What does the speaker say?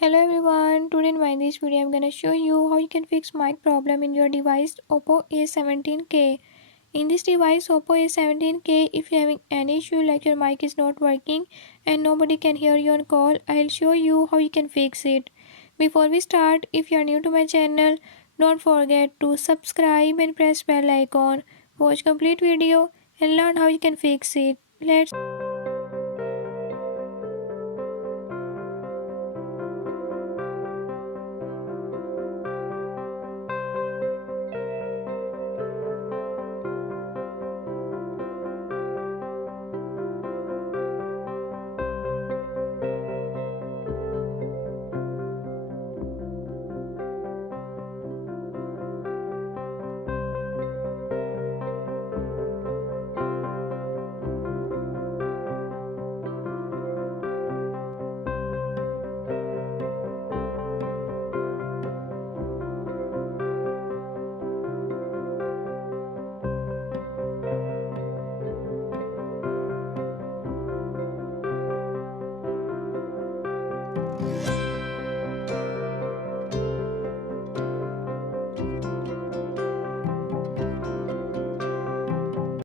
Hello everyone, today in this video I'm gonna show you how you can fix mic problem in your device Oppo A17k. In this device Oppo A17k, if you're having any issue like your mic is not working and nobody can hear you on call, I'll show you how you can fix it. Before we start, if you're new to my channel, don't forget to subscribe and press bell icon. Watch complete video and learn how you can fix it. Let's